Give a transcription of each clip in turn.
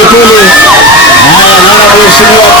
kule. Haya, naona mheshimiwa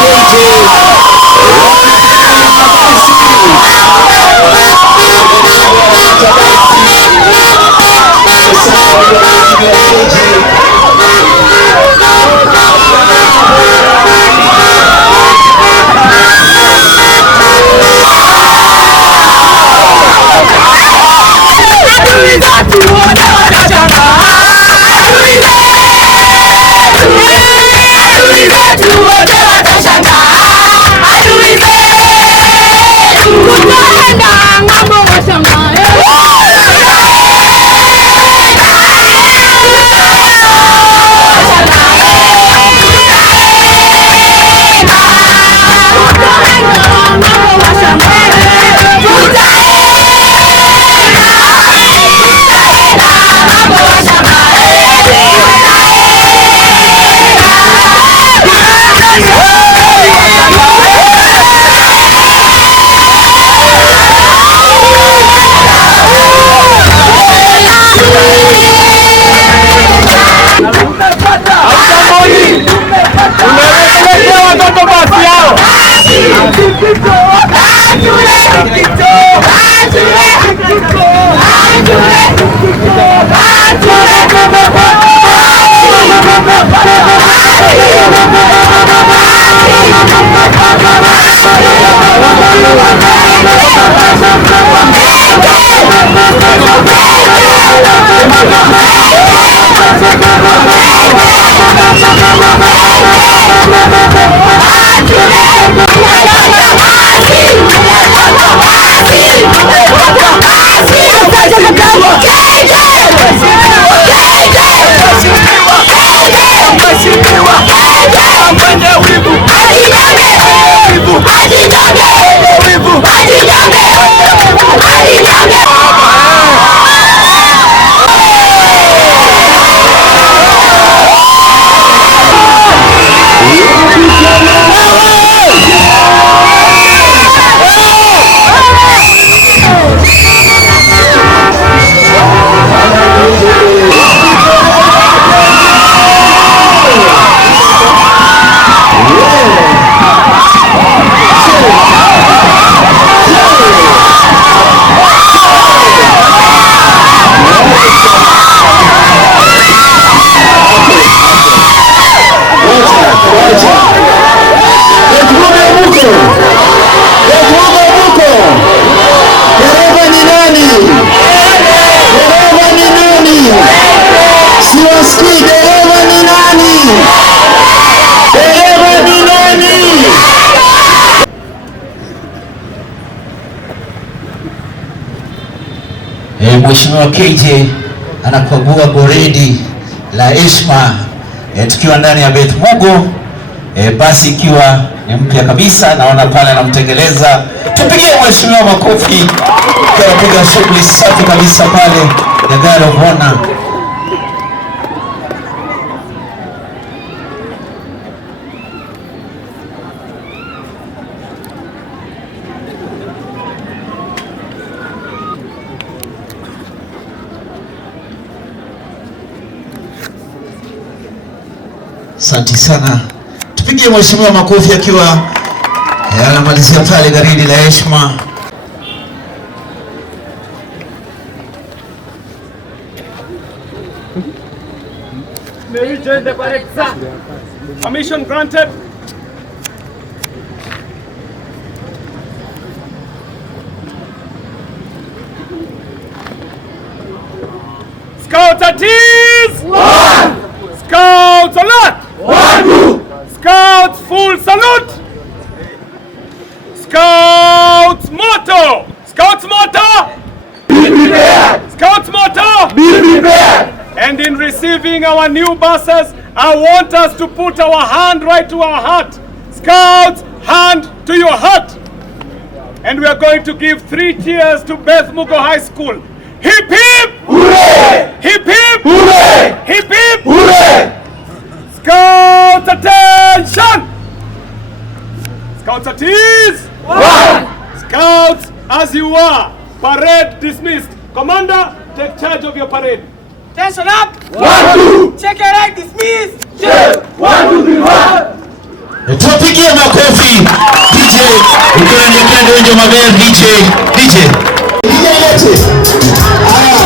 Mheshimiwa KJ anakagua goredi la heshima tukiwa ndani ya Beth Mugo, basi ikiwa ni mpya kabisa, naona pale anamtengeleza. Tupigie mheshimiwa makofi kwa kupiga shughuli safi kabisa pale ya gari of honor. Asante sana. Tupigie mheshimiwa makofi akiwa anamalizia pale garidi la heshima. May we join the parade, sir? Permission granted. Scouts at ease! One! Scouts alert! One, two! Scouts full salute! Scouts motto! Scouts motto! Be prepared! Scouts motto! Be prepared! And in receiving our new buses, I want us to put our hand right to our heart. Scouts, hand to your heart. And we are going to give 3 cheers to Beth Mugo High School. Hip hip! Hooray! Hip hip! Hooray! Hip hip! Hooray! Scouts attention! Scouts at ease! One! Scouts as you are. Parade dismissed. Commander, take charge of your parade. Tension up. 1, 2. Check your right, dismiss. Check. 1, 2, 3, 4. Tupigie makofi. DJ, ukiwa nyekani wenye mabel DJ. DJ lete. Haya.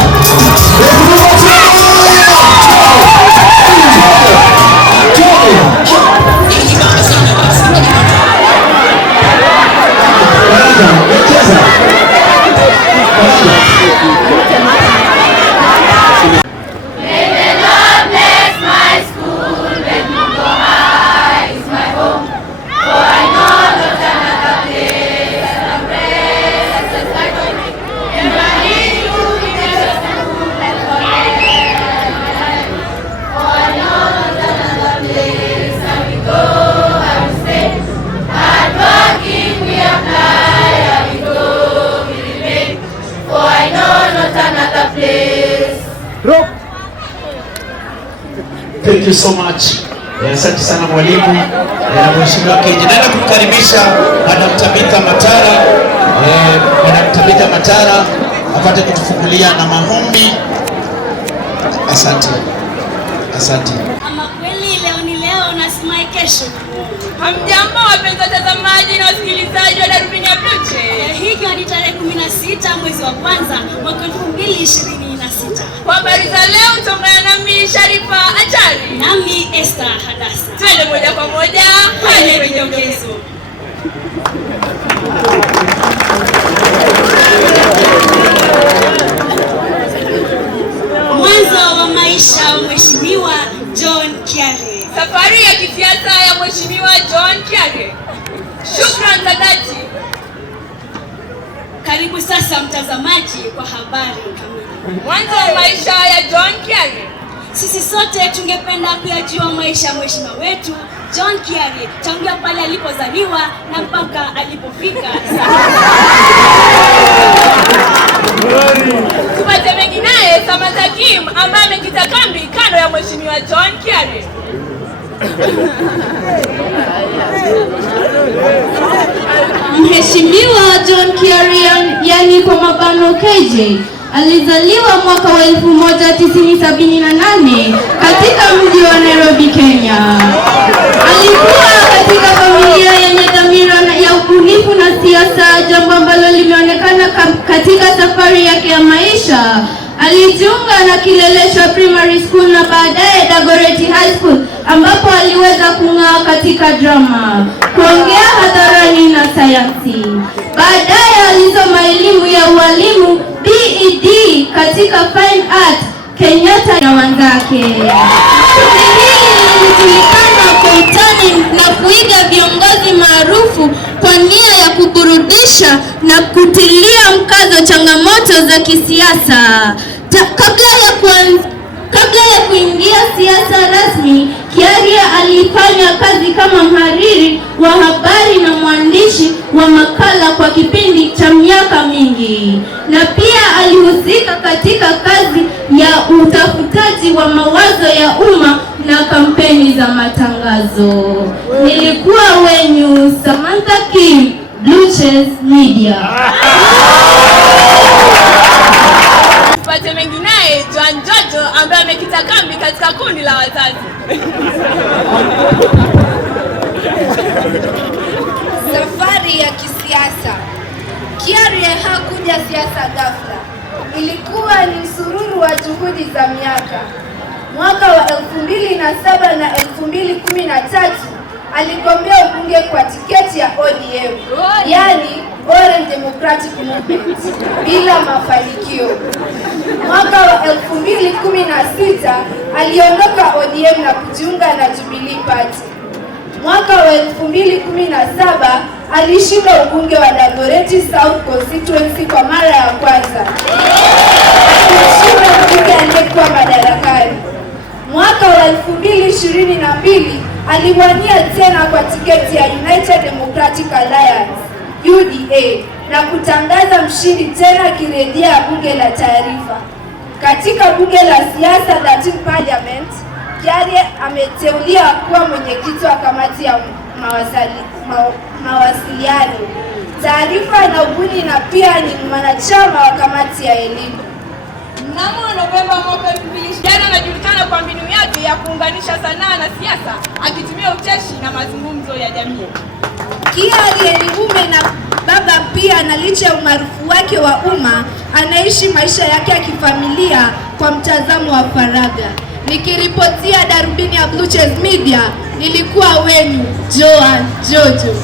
Thank you so much. Asante sana mwalimu na mheshimiwa Keje. Naenda kumkaribisha Madam Tabitha Matara. Madam Tabitha Matara apate kutufungulia na maombi. Asante. Asante. Ama kweli leo ni leo na simai kesho. Hamjambo wapenzi watazamaji na wasikilizaji wa Darubini ya Bluche. Hiki ni tarehe 16 mwezi wa kwanza mwaka 2026. Kwa habari za leo mtongana nami Sharifa Achari. Nami Esther Hadasa. Twende moja kwa moja hadi vidokezo. Mwanzo wa maisha wa Mheshimiwa John Kiare. Safari ya kisiasa ya Mheshimiwa John Kiare. Shukrani za dhati. Karibu sasa mtazamaji kwa habari kamili. Mwanzo wa maisha ya John Kiare. Sisi sote tungependa kuyajua maisha ya mheshimiwa wetu John Kiare tangia pale alipozaliwa na mpaka alipofika sasa. Tupate mengi naye Samantha Kim ambaye amekita kambi kando ya Mheshimiwa John Kiare. Mheshimiwa John Kiare, yani kwa mabano KJ, alizaliwa mwaka wa 1978 katika mji wa Nairobi, Kenya. Alikuwa katika familia yenye dhamira ya ubunifu na siasa, jambo ambalo limeonekana katika safari yake ya maisha. Alijiunga na Kileleshwa Primary School na baadaye Dagoretti High School ambapo aliweza kung'aa katika drama, kuongea hadharani na sayansi. Baadaye alisoma elimu ya ualimu BEd katika Fine Art Kenyatta na wenzake. Kundi hili lilijulikana kwa utani na kuiga viongozi maarufu kwa nia ya kuburudisha na kutilia mkazo changamoto za kisiasa. Kabla ya kuingia siasa rasmi, Kiare alifanya kazi kama mhariri wa habari na mwandishi wa makala kwa kipindi cha miaka mingi, na pia alihusika katika kazi ya utafutaji wa mawazo ya umma na kampeni za matangazo. Nilikuwa wenyu Samantha Kim, Bluches Media. Tupate mengi naye John Jojo ambaye amekita kambi katika kundi la wazazi. Safari ya kisiasa. Kiare hakuja siasa ghafla. Ilikuwa ni msururu wa juhudi za miaka. Mwaka wa 2007 na 2013 aligombea ubunge kwa tiketi ya ODM, yani Orange Democratic Movement, bila mafanikio. Mwaka wa 2016 aliondoka ODM na kujiunga na Jubilee Party. Mwaka wa 2017 alishinda ubunge wa Dagoretti South Constituency kwa mara ya kwanza. Alishinda mbunge aliyekuwa madarakani. Mwaka wa 2022 aliwania tena kwa tiketi ya United Democratic Alliance UDA na kutangaza mshindi tena akirejea bunge la taarifa. Katika bunge la siasa 13 Parliament, Kiare ameteuliwa kuwa mwenyekiti wa kamati ya mawasiliano, taarifa na ubuni, na pia ni mwanachama wa kamati ya elimu. Mnamo Novemba mwaka 2020 anajulikana kwa mbinu yake ya kuunganisha sanaa na siasa akitumia ucheshi na mazungumzo ya jamii. Kiari ni mume na baba pia, na licha ya umaarufu wake wa umma anaishi maisha yake ya kifamilia kwa mtazamo wa faragha. Nikiripotia darubini ya Blue Cheese Media, nilikuwa wenu Joan Jojo.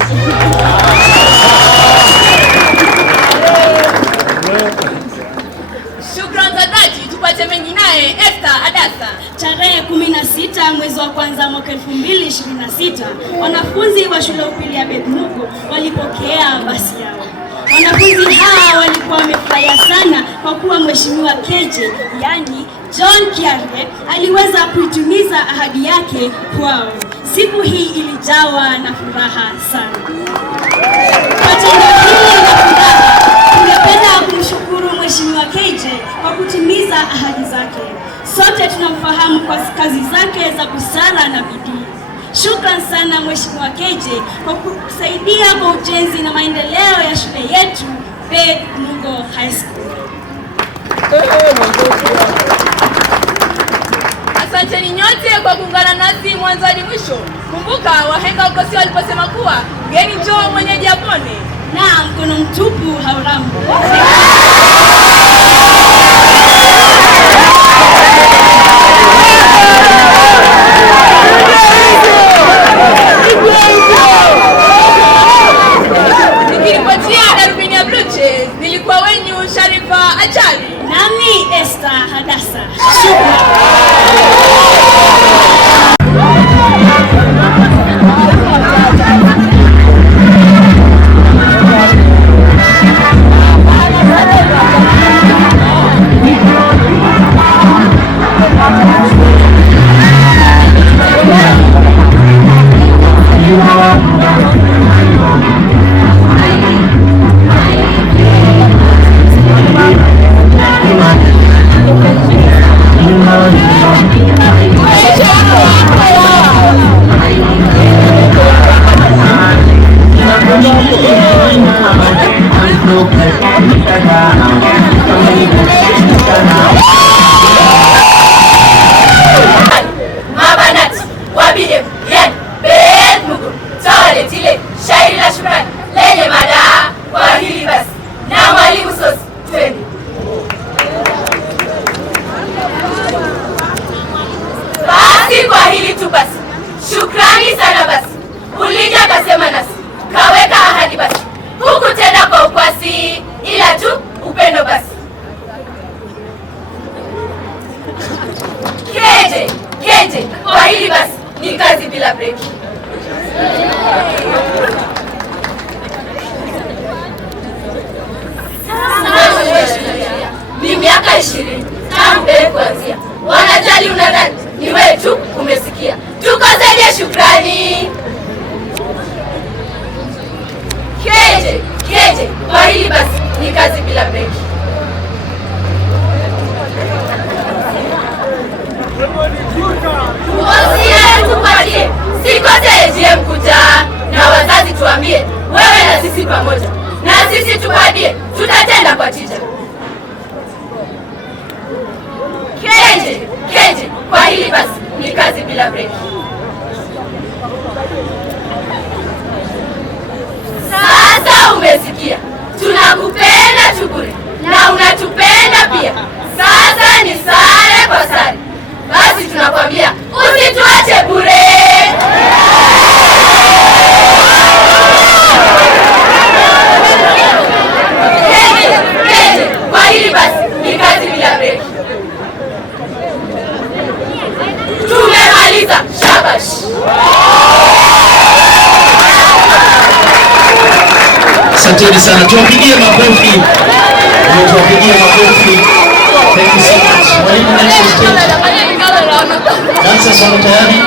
Shukrani za dhati tupate mengi naye Esther Adasa. Tarehe 16 mwezi wa kwanza mwaka 2026, wanafunzi wa shule upili ya Beth Mugo walipokea basi yao. Wanafunzi hawa walikuwa wamefurahia sana kwa kuwa Mheshimiwa Keje, yani John Kiarie, aliweza kuitimiza ahadi yake kwao. Siku hii ilijawa na furaha sana. Kwa tendo hili la furaha, tungependa kumshukuru Mheshimiwa Keje kwa kutimiza ahadi zake. Sote tunamfahamu kwa kazi zake za busara na bidii. Shukrani sana Mheshimiwa Keje kwa kusaidia kwa ujenzi na maendeleo ya shule yetu Beth Mugo High School. Asanteni nyote kwa kuungana nasi mwanzo hadi mwisho. Kumbuka wahenga ukosi waliposema kuwa mgeni njoo mwenyeji apone, na mkono mtupu hauramba. Nikiripotia darubini ya Blue Cheese, nilikuwa wenyu Sharifa Achari. Nami Esther Adasa. Shukrani. Keje, kwa hili basi ni kazi bila breki. Ni miaka 20 tangu kuanzia. Wanajali unadhani ni wewe tu umesikia. Tuko zaidi shukrani. Keje, kwa hili basi ni kazi bila breki. Usia tupatie, sikose AGM kuja na wazazi tuambie, wewe na sisi pamoja. Na sisi tupadie, tutatenda kwa tija. Keje, kwa hili basi ni kazi bila breki. Sasa umesikia, tunakupenda Chukuri na unatupenda pia. Sasa ni sare kwa sare. Basi tunakwambia usituache bure. Keje, kwa hili basi ni kazi bila breki. Tumemaliza, shabash. Asanteni sana, tuwapigie makofi. Tuwapigie makofi. Thank you so much. Mwalimu next stage. Dancers wako tayari?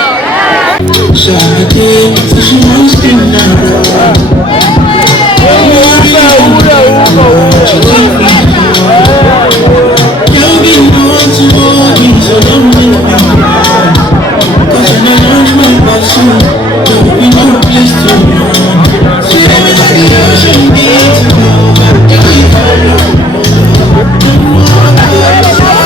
We'll be right back.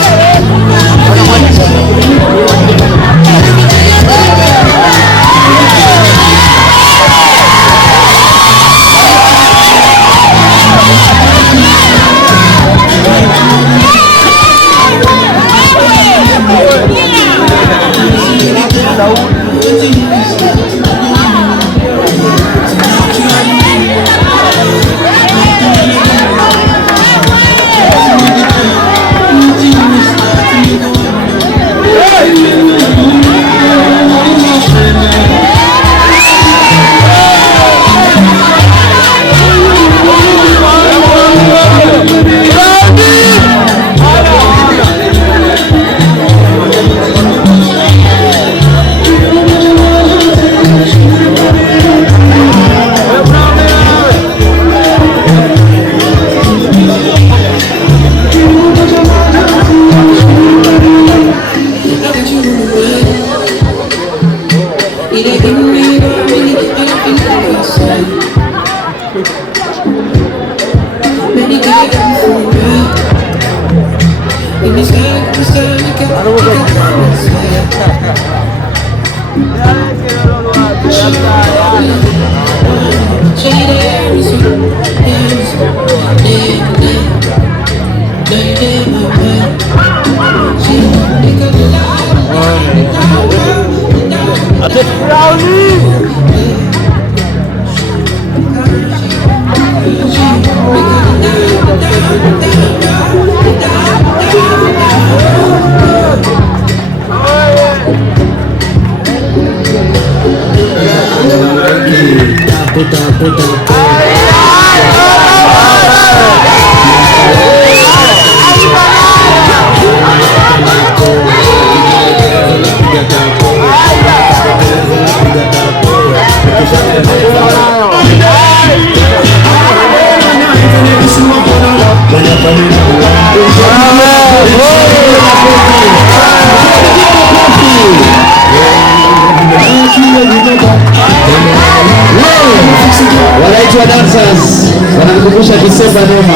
Wanaitwa dancers, wanakumbusha Disemba noma.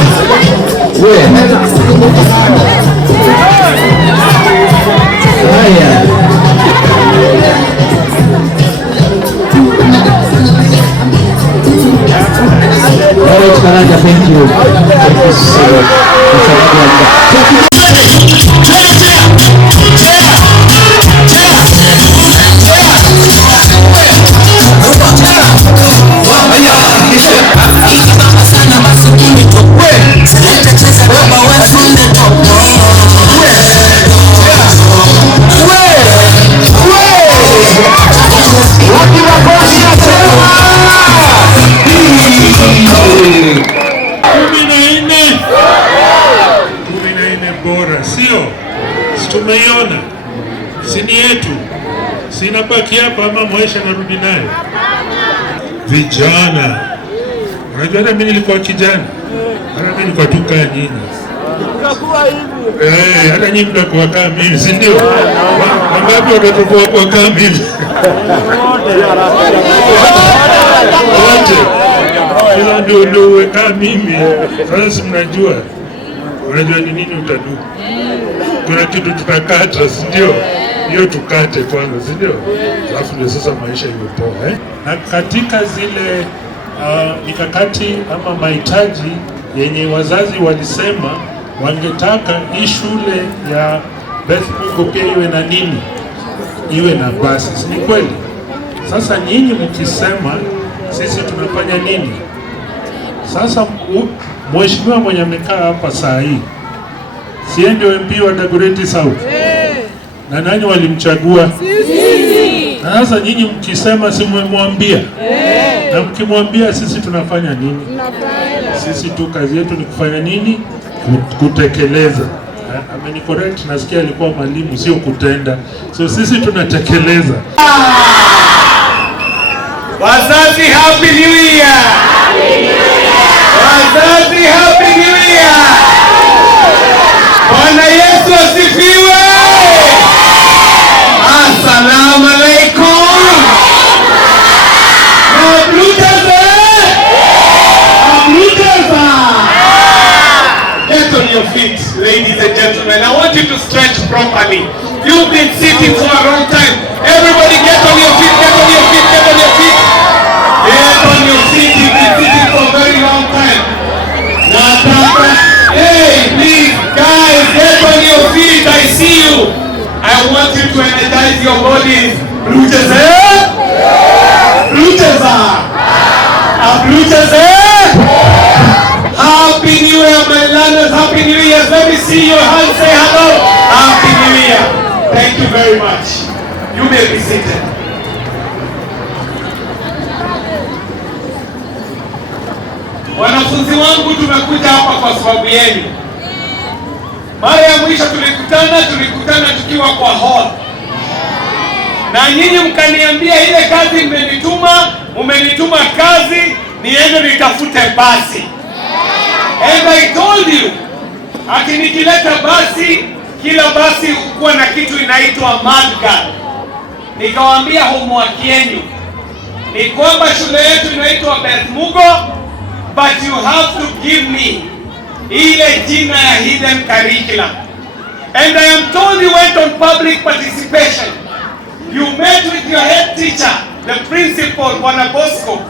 Haya. Alright, Karanja, thank you. Thank you so much. Bora sio, tumeiona sini yetu, sinabaki hapa ama maisha narudi nayo. Vijana, unajua hata mimi nilikuwa kijana, hata mimi nilikuwa tuka nyinyi, hata nyinyi mtakuwa kama mimi, si ndio? Wangapi watakuwa kama mimi? Wote kila ndio kama mimi. Sasa mnajua ni nini utadu? Kuna kitu tutakata, si ndio? Hiyo tukate kwanza, si ndio? Alafu ndio sasa maisha iwe poa, Na katika zile mikakati ama mahitaji yenye wazazi walisema wangetaka hii shule ya Beth Mugo pia iwe na nini? Iwe na basi. Ni kweli? Sasa nyinyi mkisema sisi tunafanya nini? Sasa mheshimiwa mwenye amekaa hapa saa hii, si ndio MP wa Dagoretti South? Na nani walimchagua? Sisi. Na sasa nyinyi mkisema si mmemwambia? Na mkimwambia sisi tunafanya nini? Sisi tu kazi yetu ni kufanya nini? Kutekeleza. Ameni correct, nasikia alikuwa mwalimu, sio kutenda. So sisi tunatekeleza. Wazazi, happy new year. Wazazi, happy new year. Bwana Yesu asifiwe. Assalamu alaikum. Get on your feet, ladies and gentlemen. I want you to stretch properly. You've been sitting for a long time. Everybody get on your feet, get on your feet, get on your feet. Get on your feet. You've been sitting for a very long time. Hey, please, guys, get on your feet. I see you. I want you to energize your bodies. Bluches, Bluches, Bluches, Happy New Year, my learners. Happy New Year. Let me see your hands. Say hello. Happy New Year. Thank you very much. You may be seated. Wanafunzi wangu, tumekuja hapa kwa sababu yenu. Mara ya mwisho tulikutana tukiwa kwa hall. Na nyinyi mkaniambia ile kazi mmenituma kazi niende nitafute basi. And I told you, ati nikileta basi, kila basi kuwa na kitu inaitwa mudguard. Nikawaambia homework yenu ni kwamba shule yetu inaitwa Beth Mugo, but you have to give me ile jina ya hidden curriculum. And I am told you went on public participation. You met with your head teacher, the principal, Bwana Bosco,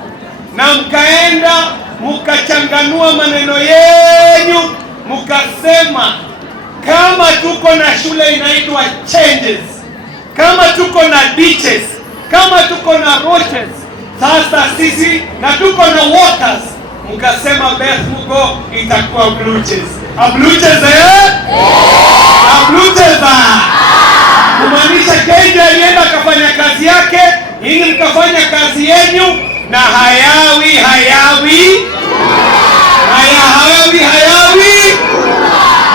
na mkaenda mukachanganua maneno yenyu, mukasema kama tuko na shule inaitwa Changes, kama tuko na ditches, kama tuko na roaches, sasa sisi na tuko na waters, mukasema Beth Mugo itakuwa Bluches. Bluches Bluches kumaanisha KJ alienda akafanya kazi yake, ili mkafanya kazi yenu, na hayawi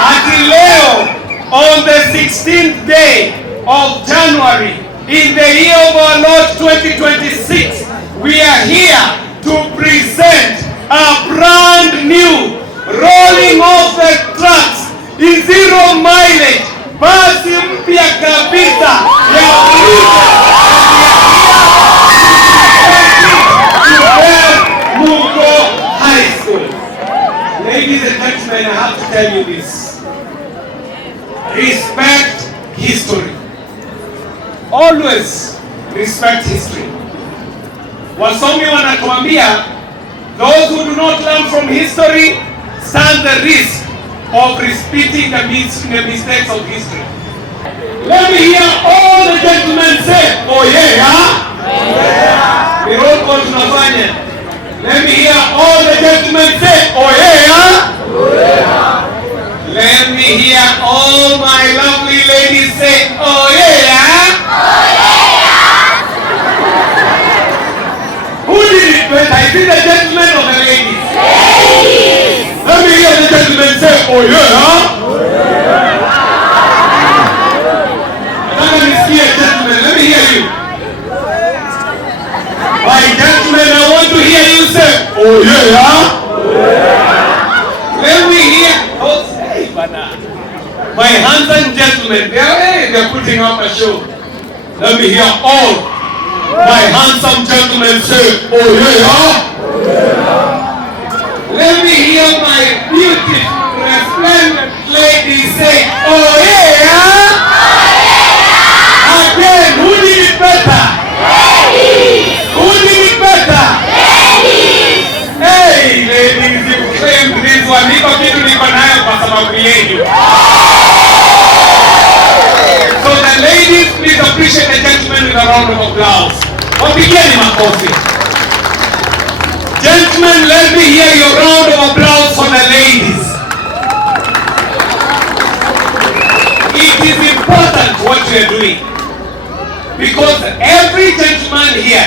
hadi leo on the 16th day of January in the year of our Lord 2026, we are here to present a brand new rolling off the tracks in 0 mileage basi mpya kabisa ya Beth Mugo High School. Ladies and gentlemen, I have to tell you this. Respect history. Always respect history. Wasomi wanatuambia, those who do not learn from history stand the risk of repeating the mistakes of history. Let me hear all the gentlemen say, oh yeah. The roll call tunafanya. Let me hear all the gentlemen say, oh yeah. Let me hear all my lovely ladies say, oh yeah. Who did it better? Is it the gentlemen or the ladies? Ladies. Let me hear the gentlemen say, oh yeah. Gentlemen, let me hear you. My gentlemen, I want to hear you say, oh yeah. Let me hear. Oh, hey, my handsome gentlemen, they're putting up a show. Let me hear all my handsome gentlemen say, oh yeah. Let me hear my beautiful, resplendent ladies say, oh yeah. Again, who did it better? Ladies. Who did it better? Ladies. Hey, ladies, you claimed this one. Niko kitu niko nayo kwa sababu yenu. So the ladies, please appreciate the gentlemen with a round of applause. Wapigeni makofi. Gentlemen, let me hear your round of applause for the ladies. It is important what we are doing. Because every gentleman here,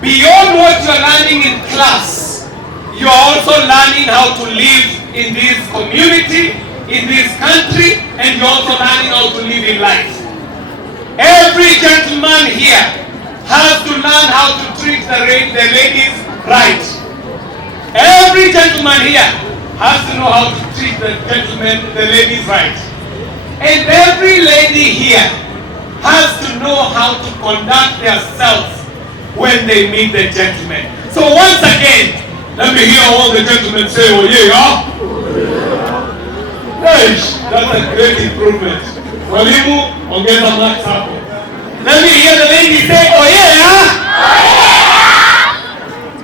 beyond what you are learning in class, you are also learning how to live in this community, in this country, and you are also learning how to live in life. Every gentleman here has to learn how to treat the ladies right. Every gentleman here has to know how to treat the ladies right. And every lady here has to know how to conduct themselves when they meet the gentleman. So once again, let me hear all the gentlemen say, oh yeah. Yes, that's a great improvement. Walimu, ongeza marks hapo. Let me hear the ladies say, oh yeah.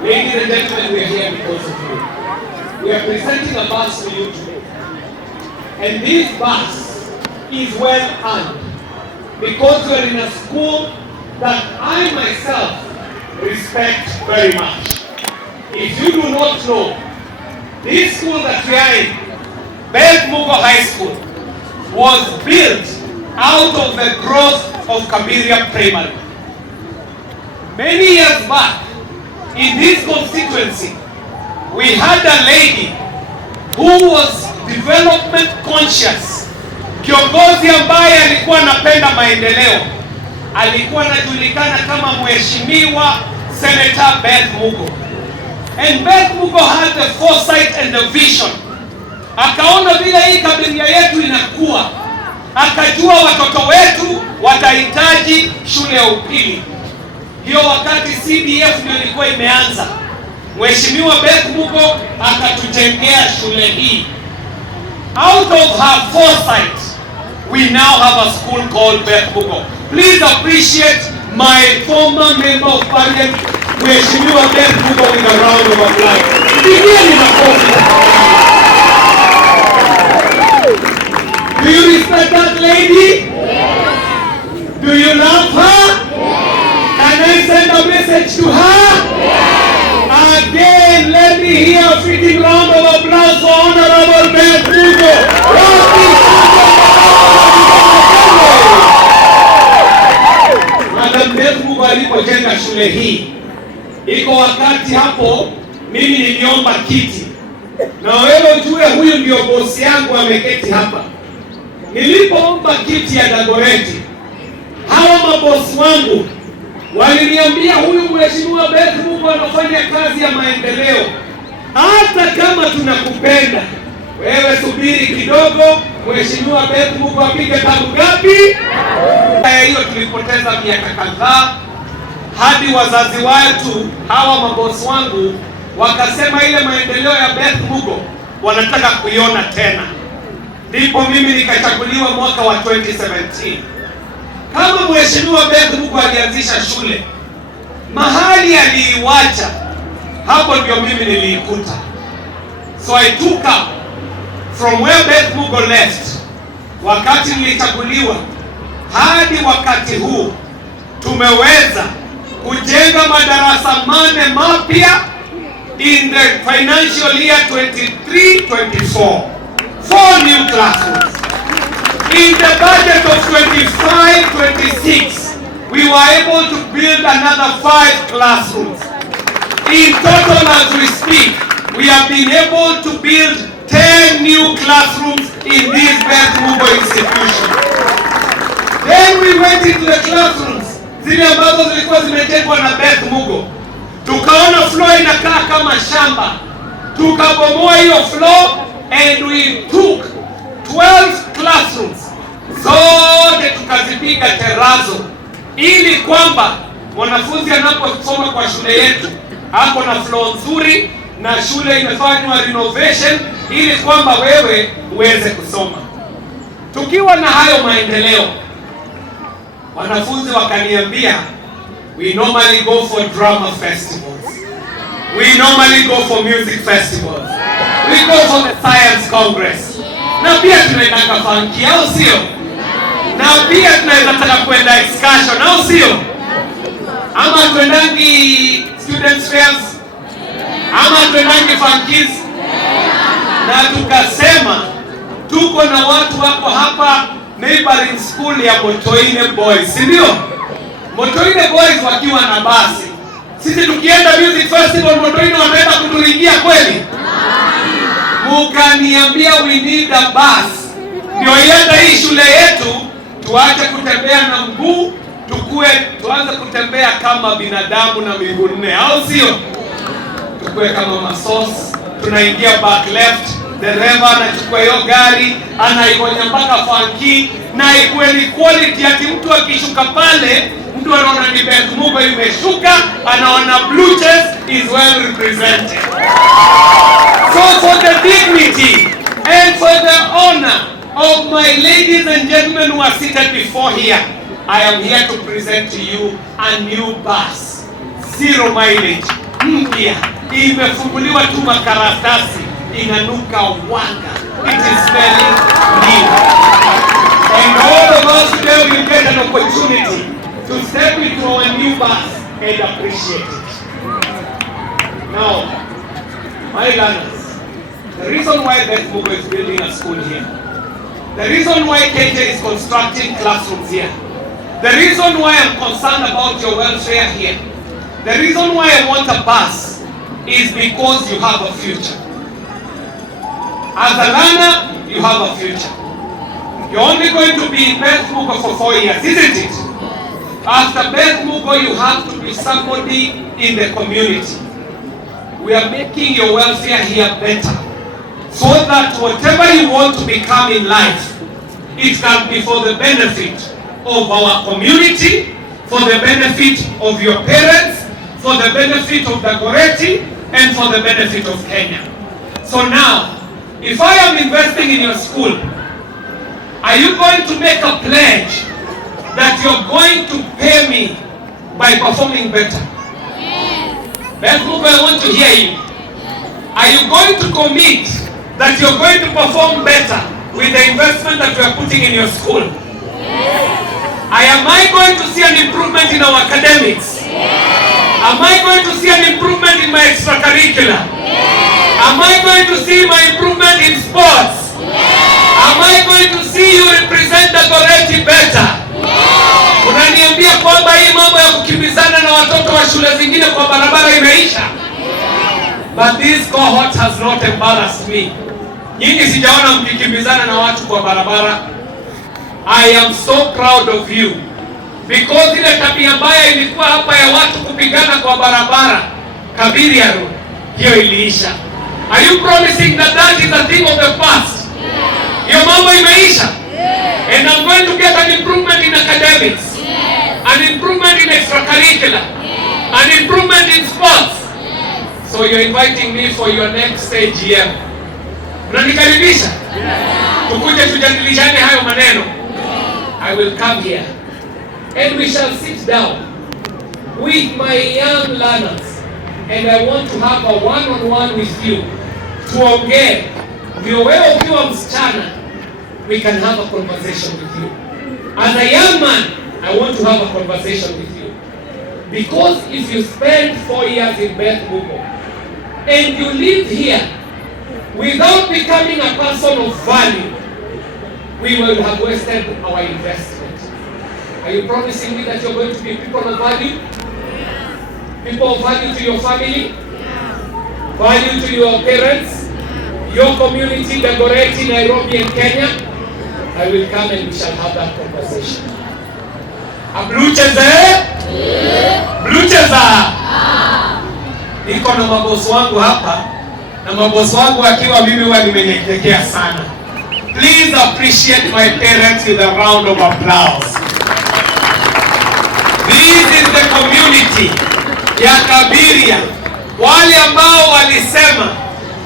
Ladies and gentlemen, we are here because of you. We are presenting a bus for you today. And this bus is well earned. Because you are in a school that I myself respect very much. If you do not know, this school that we are in, Beth Mugo High School, was built out of the growth of Kabiria Primary. Many years back, in this constituency, we had a lady who was development conscious. Kiongozi ambaye alikuwa anapenda maendeleo, alikuwa anajulikana kama Mheshimiwa Senator Beth Mugo. And Beth Mugo had the foresight and the vision. Akaona vile hii Kabiria yetu inakuwa, akajua watoto wetu watahitaji shule ya upili. Hiyo wakati CDF ndio ilikuwa imeanza, Mheshimiwa Beth Mugo akatujengea shule hii. Out of her foresight, we now have a school called Beth Mugo. Please appreciate my former member of parliament, Mheshimiwa Beth Mugo, with a round of applause. Pigeni makofi. Do you respect that lady? Yes. Do you love her? Yes. Can I send a message to her? Yes. Again, let me hear a fitting round of applause for Honorable Beth Mugo. Madam Beth Mugo alipojenga shule hii, iko wakati hapo mimi niliomba kiti, na wewe ujue huyu ndio bosi yangu ameketi hapa. Nilipoomba kiti ya Dagoretti, hawa mabosi wangu waliniambia huyu Mheshimiwa Beth Mugo anafanya kazi ya maendeleo. Hata kama tunakupenda wewe, subiri kidogo, Mheshimiwa Beth Mugo apige tabu gapi? Hiyo tulipoteza miaka kadhaa, hadi wazazi wetu hawa mabosi wangu wakasema ile maendeleo ya Beth Mugo wanataka kuiona tena. Ndipo mimi nikachaguliwa mwaka wa 2017. Kama Mheshimiwa Beth Mugo alianzisha shule, mahali aliiwacha, hapo ndio mimi niliikuta. So I took up from where Beth Mugo left, wakati nilichaguliwa hadi wakati huu tumeweza kujenga madarasa 8 mapya in the financial year 23-24. 4 new classrooms. In the budget of 25-26, we were able to build another 5 classrooms. In total, as we speak, we have been able to build 10 new classrooms in this Beth Mugo institution. Then we went into the classrooms zile ambazo zilikuwa zimejengwa na Beth Mugo. Tukaona floor inakaa kama shamba. Tukabomoa hiyo floor and we took 12 classrooms. Zote tukazipiga terazo, ili kwamba mwanafunzi anaposoma kwa shule yetu hapo na floor nzuri na shule imefanywa renovation ili kwamba wewe uweze kusoma. Tukiwa na hayo maendeleo, wanafunzi wakaniambia, we normally go for drama festivals, we normally go for music festivals, we go for the science congress, na pia tunaendanga funky, au sio? Na pia tunaweza taka kwenda excursion, au sio? Ama tuendangi students fairs, ama tuendangi funkies. Na tukasema tuko na watu wako hapa neighboring school ya Motoine Boys, si ndio? Motoine Boys wakiwa na basi, sisi tukienda music festival Motoine wanaenda kuturingia kweli? Mukaniambia we need a bus, ndio ienda hii shule yetu, tuache kutembea na mguu, tuanze kutembea kama binadamu na miguu 4, au sio? Tukue kama masos, tunaingia back left, dereva anachukua hiyo gari anaigonya mpaka funky, na ikuwe ni quality ati mtu akishuka pale mtu anaona ni Beth Mugo imeshuka, anaona blue chest is well represented. So for the dignity and for the honor of my ladies and gentlemen who are seated before here, I am here to present to you a new bus, 0 mileage, mpya, imefunguliwa tu makaratasi, inanuka wanga. It is smelling new. And all of us today will get an opportunity to step into our new bus and appreciate it. Now, my learners, the reason why Beth Mugo is building a school here, the reason why KJ is constructing classrooms here, the reason why I'm concerned about your welfare here, the reason why I want a bus is because you have a future. As a learner, you have a future. You're only going to be in Beth Mugo for 4 years, isn't it? After Beth Mugo, you have to be somebody in the community. We are making your welfare here better, so that whatever you want to become in life, it can be for the benefit of our community, for the benefit of your parents, for the benefit of Dagoretti, and for the benefit of Kenya. So now, if I am investing in your school, Are you going to make a pledge that you're going to pay me by performing better? Beth Mugo, I want to hear you. Are you going to commit that you're going to perform better with the investment that we are putting in your school? Am I going to see an improvement in our academics? Am I going to see an improvement in my extracurricular? Am I going to see my improvement in sports? Am I going to see you represent Dagoretti better? Unaniambia kwamba hii mambo ya kukimbizana na watoto wa shule zingine kwa barabara imeisha? But this cohort has not embarrassed me. Nyinyi sijaona mkikimbizana na watu kwa barabara. I am so proud of you. Because ile tabia mbaya ilikuwa hapa ya watu kupigana kwa barabara, Kabiria Road, hiyo iliisha. Are you promising that that is a thing of the past? Hiyo mambo imeisha. And I'm going to get an improvement in academics, an improvement in extracurricular, an improvement in sports. So you're inviting me for your next AGM. Unanikaribisha? Tukuje tujadilishane hayo maneno. I will come here and we shall sit down with my young learners and I want to have a one-on-one with you. Tuongee. Ndio wewe ukiwa msichana, we can have a conversation with you. As a young man, I want to have a conversation with you. Because if you spend 4 years in Beth Mugo and you live here without becoming a person of value, we will have wasted our investment. Are you promising me that you're going to be people of value? People of value to your family? Value to your parents? Your community, Dagoretti, Nairobi and Kenya? I will come and we shall have that conversation. Ablucheza? Blucheza? Niko na mabosi wangu hapa, na mabosi wangu akiwa mimi huwa nimenyenyekea sana. Please appreciate my parents with a round of applause. This is the community ya Kabiria. Wale ambao walisema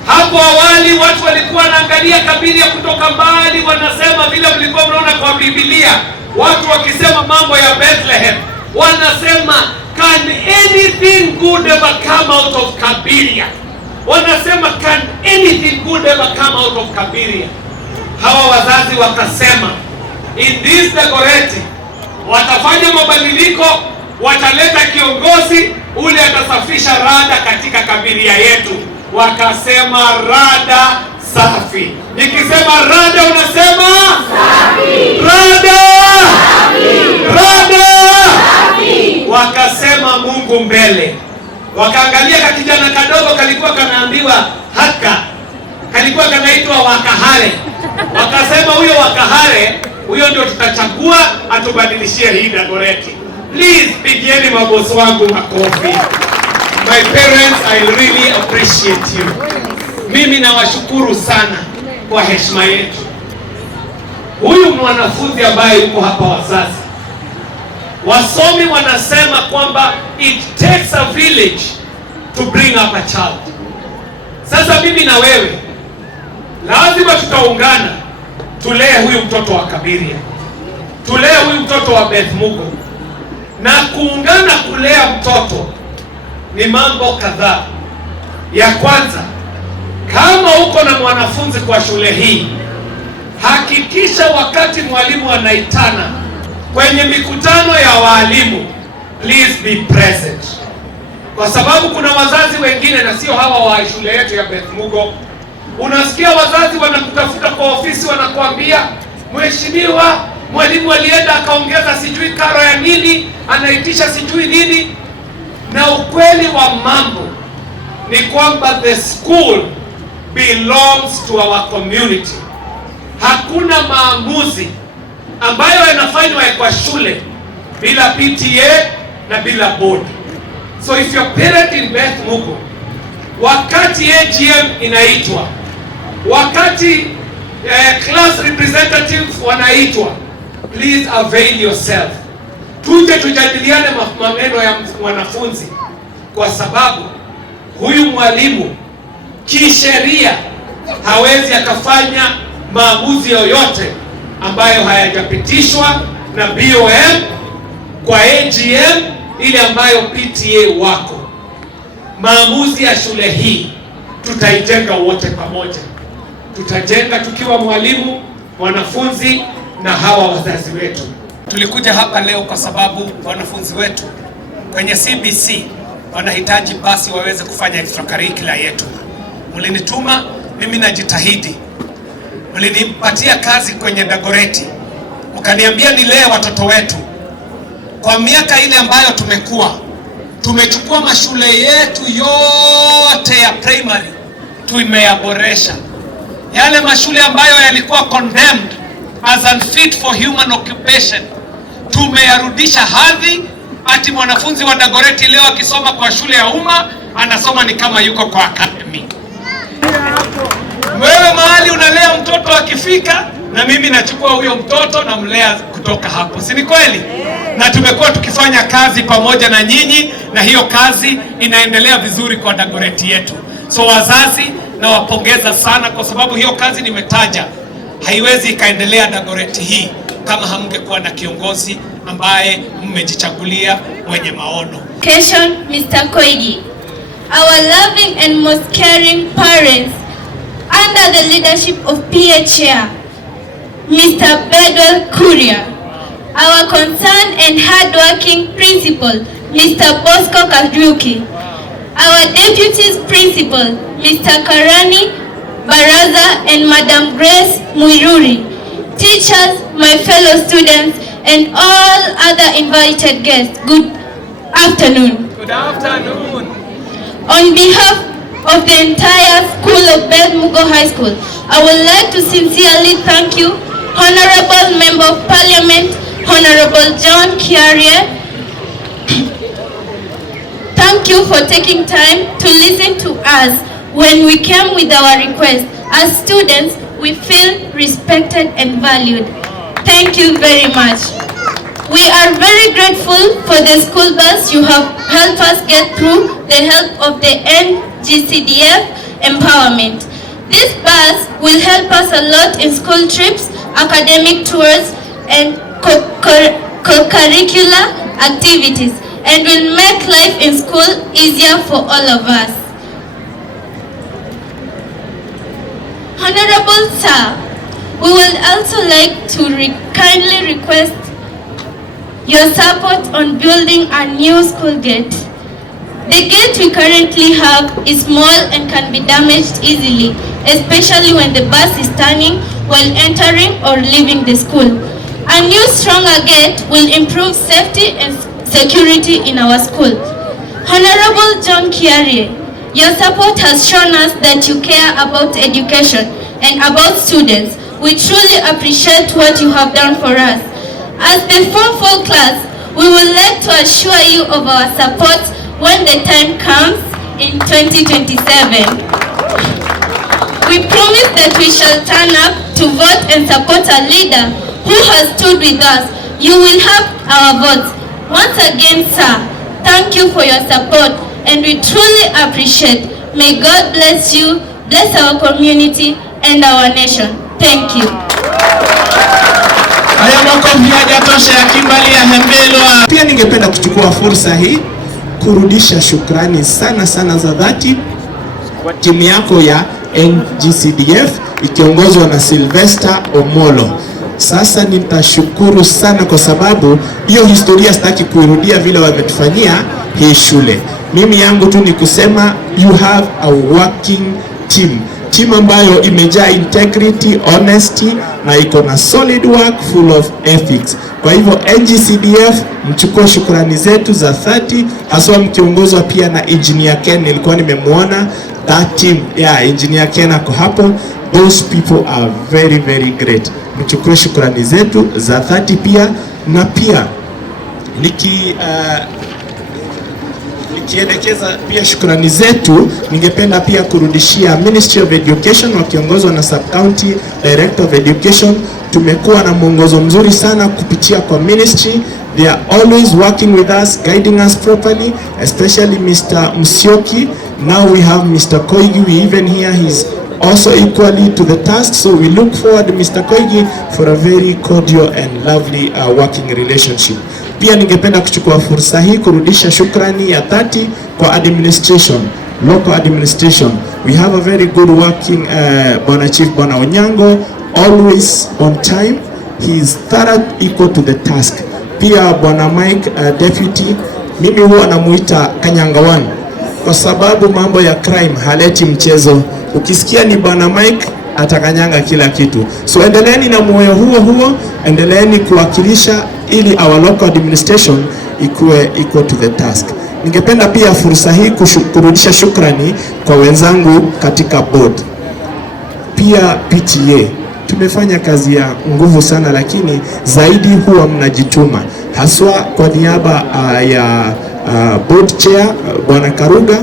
hapo awali, watu walikuwa wanaangalia Kabiria kutoka mbali, wanasema vile mlikuwa mnaona kwa Biblia, watu wakisema mambo ya Bethlehem, wanasema can anything good ever come out of Kabiria? Wanasema can anything good ever come out of Kabiria? Hawa wazazi wakasema in this Dagoretti watafanya mabadiliko, wataleta kiongozi ule atasafisha rada katika Kabiria yetu. Wakasema rada safi. Nikisema rada unasema safi. Rada safi. Rada safi. Wakasema Mungu mbele. Wakaangalia kakijana kadogo kalikuwa kanaambiwa haka, kalikuwa kanaitwa Wakahare. Wakasema huyo Wakahare, huyo ndio tutachagua atubadilishie hii Dagoretti. Please pigieni mabosi wangu makofi. My parents, I really appreciate you. Mimi nawashukuru sana kwa heshima yetu. Huyu mwanafunzi ambaye yuko hapa, wazazi, wasomi wanasema kwamba it takes a village to bring up a child. Sasa mimi na wewe lazima tutaungana tulee huyu mtoto wa Kabiria, tulee huyu mtoto wa Beth Mugo. Na kuungana kulea mtoto ni mambo kadhaa. Ya kwanza, kama uko na mwanafunzi kwa shule hii, hakikisha wakati mwalimu anaitana kwenye mikutano ya walimu, please be present. Kwa sababu kuna wazazi wengine, na sio hawa wa shule yetu ya Beth Mugo, unasikia wazazi wanakutafuta kwa ofisi, wanakuambia mheshimiwa, mwalimu alienda akaongeza sijui karo ya nini, anaitisha sijui nini. Na ukweli wa mambo ni kwamba the school belongs to our community. Hakuna maamuzi ambayo yanafanywa kwa shule bila PTA na bila board. So if your parent in Beth Mugo, wakati AGM inaitwa, wakati class representatives wanaitwa, please avail yourself. Tuje tujadiliane maneno ya mwanafunzi, kwa sababu huyu mwalimu kisheria hawezi akafanya maamuzi yoyote ambayo hayajapitishwa na BOM kwa AGM ile ambayo PTA wako. Maamuzi ya shule hii tutaijenga wote pamoja. Tutajenga tukiwa mwalimu, wanafunzi na hawa wazazi wetu. Tulikuja hapa leo kwa sababu wanafunzi wetu kwenye CBC wanahitaji basi waweze kufanya extracurricular yetu. Mlinituma, mimi najitahidi. Mlinipatia kazi kwenye Dagoretti, mkaniambia nilee watoto wetu. Kwa miaka ile ambayo tumechukua mashule yetu yote ya primary, tumeyaboresha. Yale mashule ambayo yalikuwa condemned as unfit for human occupation, tumeyarudisha hadhi. Ati mwanafunzi wa Dagoretti leo akisoma kwa shule ya umma anasoma ni kama yuko kwa academy. Wewe mahali unalea mtoto akifika, na mimi nachukua huyo mtoto na mlea kutoka hapo, si ni kweli? Na tumekuwa tukifanya kazi pamoja na nyinyi, na hiyo kazi inaendelea vizuri kwa Dagoretti yetu. So wazazi nawapongeza sana, kwa sababu hiyo kazi nimetaja haiwezi ikaendelea Dagoretti hii kama hamngekuwa na kiongozi ambaye mmejichagulia mwenye maono. Education, Mr. Koigi, our loving and most caring parents, under the leadership of PA Chair, Mr. Bedwell Kuria, our concerned and hardworking principal, Mr. Bosco Kajuki, our deputies principal, Mr. Karani Baraza and Madam Grace Muiruri, teachers, my fellow students, and all other invited guests, good afternoon. Good afternoon. On behalf of the entire school of Beth Mugo High School, I would like to sincerely thank you, Honorable Member of Parliament, Honorable John Kiarie. Thank you for taking time to listen to us when we came with our request. As students, we feel respected and valued. Thank you very much. We are very grateful for the school bus you have helped us get through the help of the NGCDF empowerment. This bus will help us a lot in school trips, academic tours, and co-curricular activities, and will make life in school easier for all of us. Honorable Sir, we would also like to kindly request your support on building a new school gate. The gate we currently have is small and can be damaged easily, especially when the bus is turning while entering or leaving the school. A new stronger gate will improve safety and security in our school. Honorable John Kiarie, your support has shown us that you care about education and about students. We truly appreciate what you have done for us. As the Form 4 class, we would like to assure you of our support when the time comes in 2027. We promise that we shall turn up to vote and support a leader who has stood with us. You will have our votes. Once again, sir, thank you for your support, and we truly appreciate. May God bless you, bless our community and our nation. Thank you. Haya makofi hayatosha ya Kimbali ya Hembelwa. Pia ningependa kuchukua fursa hii kurudisha shukrani sana za dhati timu yako ya NGCDF ikiongozwa na Sylvester Omolo. Sasa nitashukuru sana kwa sababu hiyo historia sitaki kuirudia vile wametufanyia hii shule. Mimi yangu tu ni kusema you have a working team. Timu ambayo imejaa integrity, honesty na iko na solid work full of ethics. Kwa hivyo NGCDF mchukue shukrani zetu za 30, haswa mkiongozwa pia na Engineer Ken. Nilikuwa nimemuona that team. Yeah, Engineer Ken ako hapo. Those people are very great. Mchukue shukrani zetu za 30 pia, na pia nikielekeza pia shukrani zetu, ningependa pia kurudishia Ministry of Education wakiongozwa na Sub County Director of Education. Tumekuwa na mwongozo mzuri sana kupitia kwa ministry. They are always working with us, guiding us properly, especially Mr. Msioki. Now we have Mr. Koigi, we even hear he's also equally to the task. So we look forward, Mr. Koigi, for a very cordial and lovely working relationship. Pia ningependa kuchukua fursa hii kurudisha shukrani ya dhati kwa administration, local administration. We have a very good working Bwana Chief Bwana Onyango, always on time. He is thorough, equal to the task. Pia Bwana Mike deputy, mimi huwa namuita Kanyangawan kwa sababu mambo ya crime haleti mchezo. Ukisikia ni Bwana Mike atakanyanga kila kitu. So endeleeni na moyo huo, endeleeni kuwakilisha ili our local administration ikuwe equal to the task. Ningependa pia fursa hii kurudisha shukrani kwa wenzangu katika board. Pia PTA tumefanya kazi ya nguvu sana, lakini zaidi huwa mnajituma, haswa kwa niaba ya board chair Bwana Karuga.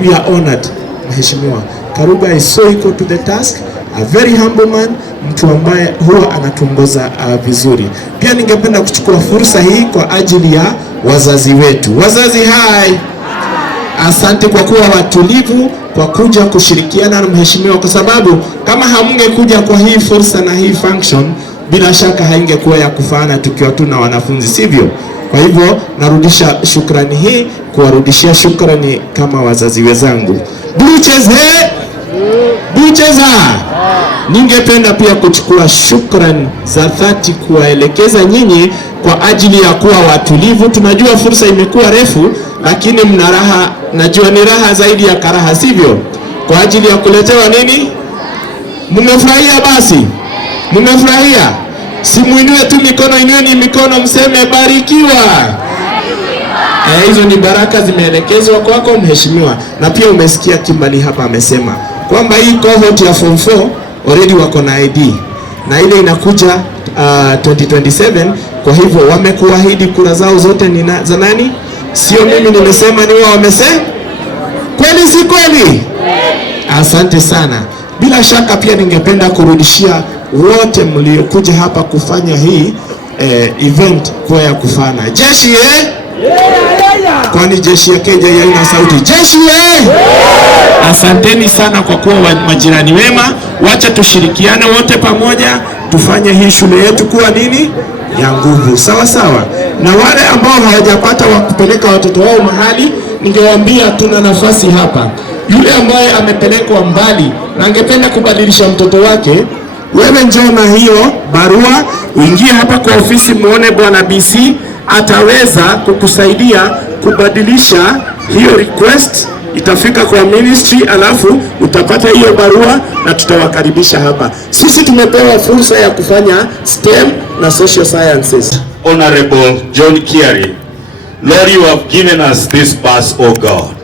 We are honored. Mheshimiwa Karuga is so equal to the task, a very humble man, mtu ambaye huwa anatuongoza vizuri. Pia ningependa kuchukua fursa hii kwa ajili ya wazazi wetu. Wazazi hai, asante kwa kuwa watulivu, kwa kuja kushirikiana na mheshimiwa, kwa sababu kama hamungekuja kwa hii fursa na hii function, bila shaka haingekuwa ya kufana tukiwa tu na wanafunzi, sivyo? Kwa hivyo narudisha shukrani hii, kuwarudishia shukrani kama wazazi wenzangu. Buches he! Buches ha! Ningependa pia kuchukua shukrani za dhati kuwaelekeza nyinyi kwa ajili ya kuwa watulivu. Tunajua fursa imekuwa refu, lakini mna raha, najua ni raha zaidi ya karaha, sivyo? Kwa ajili ya kuletewa nini? Mmefurahia basi? Mmefurahia? Simuinue tu mikono, inueni mikono mseme barikiwa. Hizo ni baraka zimeelekezwa kwako mheshimiwa. Na pia umesikia Kimbali hapa amesema kwamba hii cohort ya form 4 already wako na ID na ile inakuja 2027. Kwa hivyo wamekuahidi kura zao zote ni za nani? Sio mimi nimesema, ni wao wamesema. Kweli si kweli? Asante sana. Bila shaka pia ningependa kurudishia wote mliokuja hapa kufanya hii event kwa ya kufana. Jeshi kwani jeshi ya Kenya ina sauti. Jeshi asanteni sana kwa kuwa majirani wema. Wacha tushirikiane wote pamoja, tufanye hii shule yetu kuwa nini? Ya nguvu. Sawa sawa. Na wale ambao hawajapata wa kupeleka watoto wao mahali, ningewaambia tuna nafasi hapa. Yule ambaye amepelekwa mbali na angependa kubadilisha mtoto wake, wewe njoo na hiyo barua, uingie hapa kwa ofisi, muone Bwana BC, ataweza kukusaidia kubadilisha hiyo request. Itafika kwa ministry, alafu utapata hiyo barua na tutawakaribisha hapa. Sisi tumepewa fursa ya kufanya STEM na social sciences. Honorable John Kiari, Lord, you have given us this bus, oh God.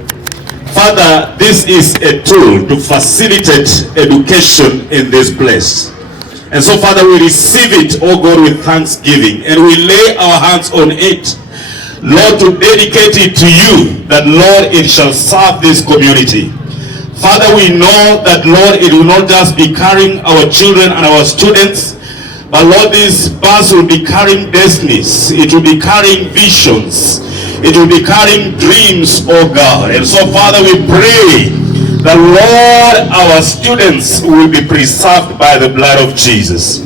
Father, this is a tool to facilitate education in this place. And so, Father, we receive it, oh God, with thanksgiving, and we lay our hands on it, Lord, to dedicate it to you, that, Lord, it shall serve this community. Father, we know that, Lord, it will not just be carrying our children and our students, but, Lord, this bus will be carrying destinies. It will be carrying visions. It will be carrying dreams, oh God. And so, Father, we pray that, Lord, our students will be preserved by the blood of Jesus.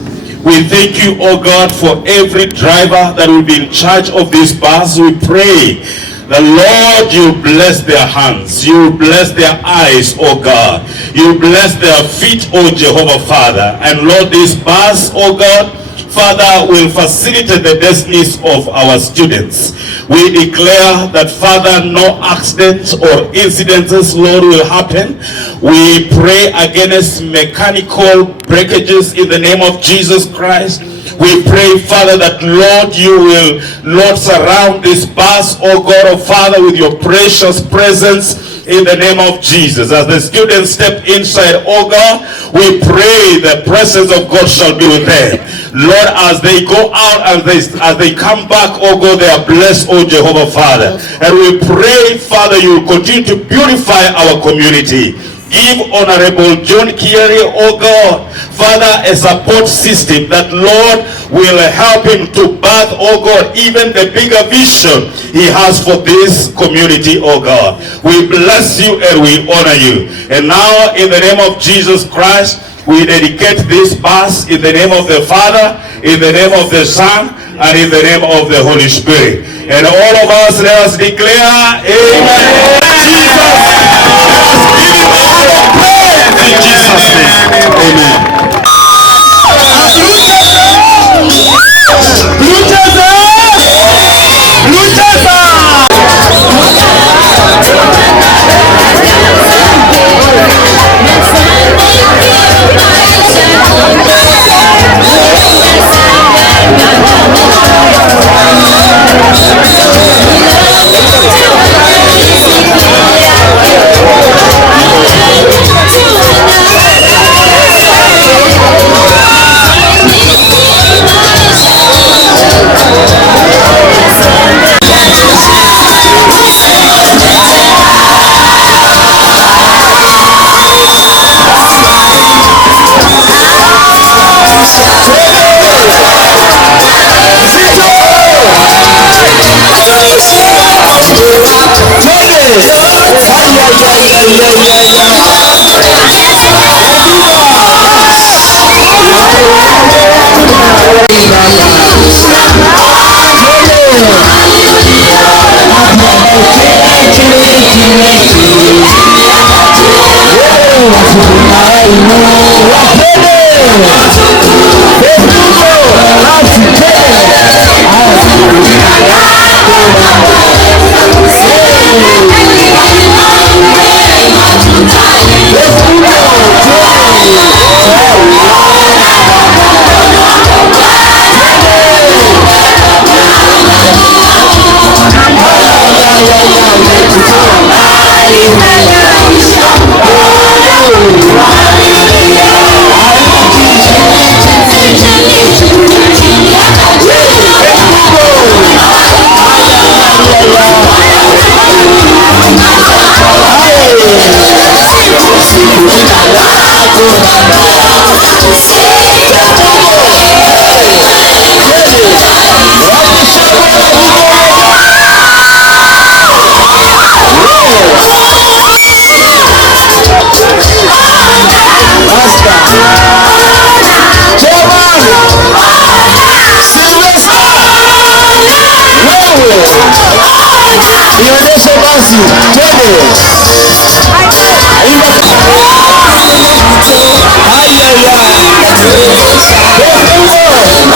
We thank you, oh God, for every driver that will be in charge of this bus. We pray that, Lord, you bless their hands, you bless their eyes, oh God, you bless their feet, oh Jehovah Father. And Lord, this bus, oh God, Father, will facilitate the destinies of our students. We declare that, Father, no accidents or incidences, Lord, will happen. We pray against mechanical breakages in the name of Jesus Christ. We pray, Father, that, Lord, you will, Lord, surround this bus, oh God, oh Father, with your precious presence in the name of Jesus. As the students step inside, oh God, we pray the presence of God shall be with them. Lord, as they go out and as they come back, oh God, they are blessed, oh Jehovah Father. And we pray, Father, you will continue to purify our community. Give Honorable John Kiari, oh God, Father, a support system that, Lord, will help him to birth, oh God, even the bigger vision he has for this community, oh God. We bless you and we honor you. And now, in the name of Jesus Christ, we dedicate this bus in the name of the Father, in the name of the Son, and in the name of the Holy Spirit. And all of us, let us declare, amen. Jesus, in Jesus' name, amen. Ay, ay, ay.